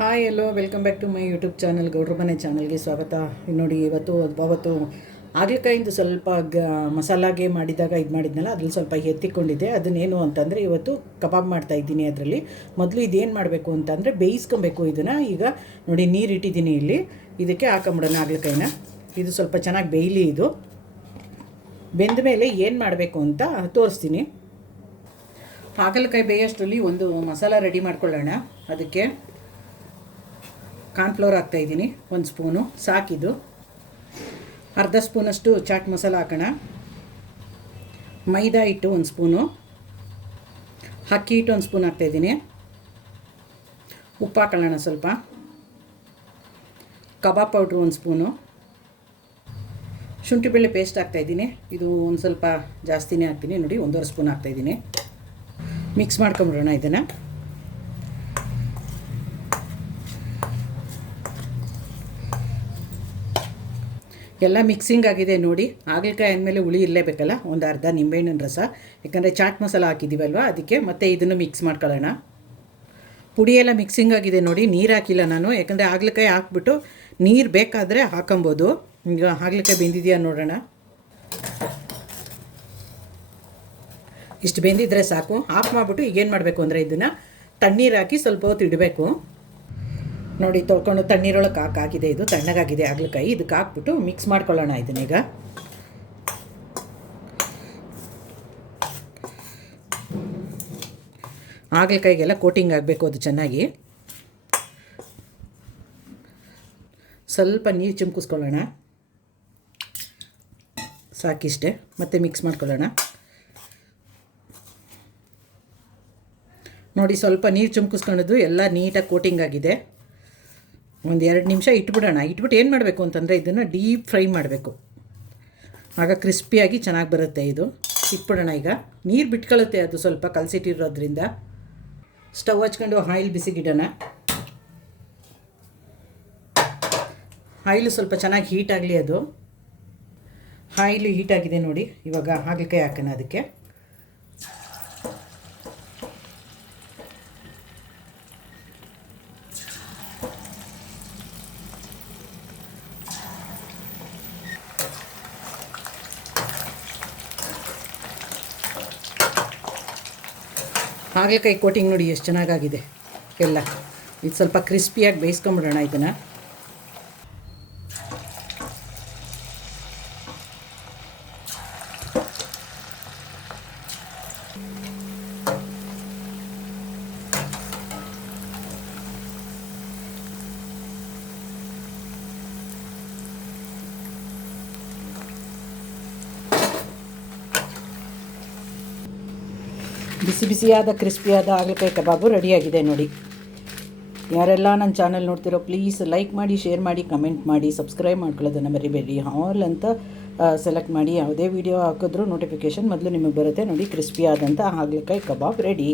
Hi hello welcome back to my YouTube channel ಗೌಡ್ರ ಮನೆ ಚಾನಲ್ಗೆ ಸ್ವಾಗತ. ನೋಡಿ ಅವತ್ತು ಹಾಗಲಕಾಯಿಂದ ಸ್ವಲ್ಪ ಮಸಾಲಾಗೆ ಮಾಡಿದಾಗ ಇದು ಮಾಡಿದ್ನಲ್ಲ ಅದ್ರಲ್ಲಿ ಸ್ವಲ್ಪ ಎತ್ತಿಕೊಂಡಿದ್ದೆ. ಅದನ್ನೇನು ಅಂತಂದರೆ ಇವತ್ತು ಕಬಾಬ್ ಮಾಡ್ತಾಯಿದ್ದೀನಿ. ಅದರಲ್ಲಿ ಮೊದಲು ಇದೇನು ಮಾಡಬೇಕು ಅಂತಂದರೆ ಬೇಯಿಸ್ಕೊಬೇಕು ಇದನ್ನು. ಈಗ ನೋಡಿ ನೀರು ಇಟ್ಟಿದ್ದೀನಿ ಇಲ್ಲಿ, ಇದಕ್ಕೆ ಹಾಕೊಂಬಿಡೋಣ ಹಾಗಲಕಾಯಿನ. ಇದು ಸ್ವಲ್ಪ ಚೆನ್ನಾಗಿ ಬೇಯಲಿ. ಇದು ಬೆಂದ ಮೇಲೆ ಏನು ಮಾಡಬೇಕು ಅಂತ ತೋರಿಸ್ತೀನಿ. ಹಾಗಲಕಾಯಿ ಬೇಯೋಷ್ಟರಲ್ಲಿ ಒಂದು ಮಸಾಲ ರೆಡಿ ಮಾಡ್ಕೊಳ್ಳೋಣ. ಅದಕ್ಕೆ ಕಾರ್ನ್ಫ್ಲವರ್ ಹಾಕ್ತಾಯಿದ್ದೀನಿ, 1 ಸ್ಪೂನು ಸಾಕಿದು. ಅರ್ಧ ಸ್ಪೂನಷ್ಟು ಚಾಟ್ ಮಸಾಲ ಹಾಕೋಣ. ಮೈದಾ ಹಿಟ್ಟು 1 ಸ್ಪೂನು, ಅಕ್ಕಿ ಹಿಟ್ಟು 1 ಸ್ಪೂನ್ ಹಾಕ್ತಾಯಿದ್ದೀನಿ. ಉಪ್ಪು ಹಾಕೊಳ್ಳೋಣ ಸ್ವಲ್ಪ. ಕಬಾಬ್ ಪೌಡ್ರು 1 ಸ್ಪೂನು. ಶುಂಠಿ ಬೆಳ್ಳುಳ್ಳಿ ಪೇಸ್ಟ್ ಹಾಕ್ತಾಯಿದ್ದೀನಿ. ಇದು ಒಂದು ಸ್ವಲ್ಪ ಜಾಸ್ತಿನೇ ಹಾಕ್ತೀನಿ. ನೋಡಿ 1.5 ಸ್ಪೂನ್ ಹಾಕ್ತಾಯಿದ್ದೀನಿ. ಮಿಕ್ಸ್ ಮಾಡ್ಕೊಂಬಿಡೋಣ ಇದನ್ನು. ಎಲ್ಲ ಮಿಕ್ಸಿಂಗ್ ಆಗಿದೆ ನೋಡಿ. ಹಾಗಲಕಾಯಿ ಅಂದಮೇಲೆ ಹುಳಿ ಇರಲೇಬೇಕಲ್ಲ, ಒಂದು ಅರ್ಧ ನಿಂಬೆಹಣ್ಣಿನ ರಸ, ಯಾಕಂದರೆ ಚಾಟ್ ಮಸಾಲ ಹಾಕಿದ್ದೀವಲ್ವ ಅದಕ್ಕೆ. ಮತ್ತು ಇದನ್ನು ಮಿಕ್ಸ್ ಮಾಡ್ಕೊಳ್ಳೋಣ. ಪುಡಿ ಎಲ್ಲ ಮಿಕ್ಸಿಂಗ್ ಆಗಿದೆ ನೋಡಿ. ನೀರು ಹಾಕಿಲ್ಲ ನಾನು, ಯಾಕಂದರೆ ಹಾಗಲಕಾಯಿ ಹಾಕ್ಬಿಟ್ಟು ನೀರು ಬೇಕಾದರೆ ಹಾಕೊಬೋದು. ಈಗ ಹಾಗಲಕಾಯಿ ಬೆಂದಿದೆಯಾ ನೋಡೋಣ. ಇಷ್ಟು ಬೆಂದಿದ್ರೆ ಸಾಕು. ಆಫ್ ಮಾಡಿಬಿಟ್ಟು ಈಗೇನು ಮಾಡಬೇಕು ಅಂದರೆ ಇದನ್ನು ತಣ್ಣೀರು ಹಾಕಿ ಸ್ವಲ್ಪ ಹೊತ್ತು ಇಡಬೇಕು. ನೋಡಿ ತೊಳ್ಕೊಂಡು ತಣ್ಣೀರೊಳಗೆ ಹಾಕಿದೆ. ಇದು ತಣ್ಣಗಾಗಿದೆ ಹಾಗಲಕಾಯಿ. ಇದಕ್ಕೆ ಹಾಕ್ಬಿಟ್ಟು ಮಿಕ್ಸ್ ಮಾಡ್ಕೊಳ್ಳೋಣ ಇದನ್ನೀಗ. ಹಾಗಲಕಾಯಿಗೆಲ್ಲ ಕೋಟಿಂಗ್ ಆಗಬೇಕು ಅದು ಚೆನ್ನಾಗಿ. ಸ್ವಲ್ಪ ನೀರು ಚಿಮ್ಕಿಸ್ಕೊಳ್ಳೋಣ, ಸಾಕಿಷ್ಟೇ. ಮತ್ತು ಮಿಕ್ಸ್ ಮಾಡ್ಕೊಳ್ಳೋಣ. ನೋಡಿ ಸ್ವಲ್ಪ ನೀರು ಚಿಮ್ಕಿಸ್ಕೊಳ್ಳೋದು ಎಲ್ಲ ನೀಟಾಗಿ ಕೋಟಿಂಗ್ ಆಗಿದೆ. ಒಂದು 2 ನಿಮಿಷ ಇಟ್ಬಿಡೋಣ. ಇಟ್ಬಿಟ್ಟು ಏನು ಮಾಡಬೇಕು ಅಂತಂದರೆ ಇದನ್ನು ಡೀಪ್ ಫ್ರೈ ಮಾಡಬೇಕು, ಆಗ ಕ್ರಿಸ್ಪಿಯಾಗಿ ಚೆನ್ನಾಗಿ ಬರುತ್ತೆ. ಇದು ಇಟ್ಬಿಡೋಣ. ಈಗ ನೀರು ಬಿಟ್ಕೊಳ್ಳುತ್ತೆ ಅದು ಸ್ವಲ್ಪ ಕಲಸಿಟ್ಟಿರೋದ್ರಿಂದ. ಸ್ಟವ್ ಹಚ್ಕೊಂಡು ಆಯಿಲ್ ಬಿಸಿಗಿಡೋಣ. ಆಯಿಲು ಸ್ವಲ್ಪ ಚೆನ್ನಾಗಿ ಹೀಟ್ ಆಗಲಿ. ಅದು ಆಯಿಲು ಹೀಟಾಗಿದೆ ನೋಡಿ. ಇವಾಗ ಹಾಗಲಕಾಯಿ ಹಾಕೋಣ ಅದಕ್ಕೆ. ಹಾಗಲಕಾಯಿ ಕೋಟಿಂಗ್ ನೋಡಿ ಎಷ್ಟು ಚೆನ್ನಾಗಾಗಿದೆ ಎಲ್ಲ. ಇದು ಸ್ವಲ್ಪ ಕ್ರಿಸ್ಪಿಯಾಗಿ ಬೇಯಿಸ್ಕೊಂಬಿಡೋಣ ಇದನ್ನು. ಬಿಸಿ ಬಿಸಿಯಾದ ಕ್ರಿಸ್ಪಿಯಾದ ಹಾಗಲಕಾಯಿ ಕಬಾಬು ರೆಡಿಯಾಗಿದೆ ನೋಡಿ. ಯಾರೆಲ್ಲ ನನ್ನ ಚಾನಲ್ ನೋಡ್ತಿರೋ ಪ್ಲೀಸ್ ಲೈಕ್ ಮಾಡಿ, ಶೇರ್ ಮಾಡಿ, ಕಮೆಂಟ್ ಮಾಡಿ, ಸಬ್ಸ್ಕ್ರೈಬ್ ಮಾಡ್ಕೊಳ್ಳೋದನ್ನು ಮರಿಬೇಡಿ. ಆಲ್ ಅಂತ ಸೆಲೆಕ್ಟ್ ಮಾಡಿ. ಯಾವುದೇ ವೀಡಿಯೋ ಹಾಕಿದ್ರೂ ನೋಟಿಫಿಕೇಷನ್ ಮೊದಲು ನಿಮಗೆ ಬರುತ್ತೆ ನೋಡಿ. ಕ್ರಿಸ್ಪಿಯಾದಂಥ ಹಾಗಲಕಾಯಿ ಕಬಾಬ್ ರೆಡಿ.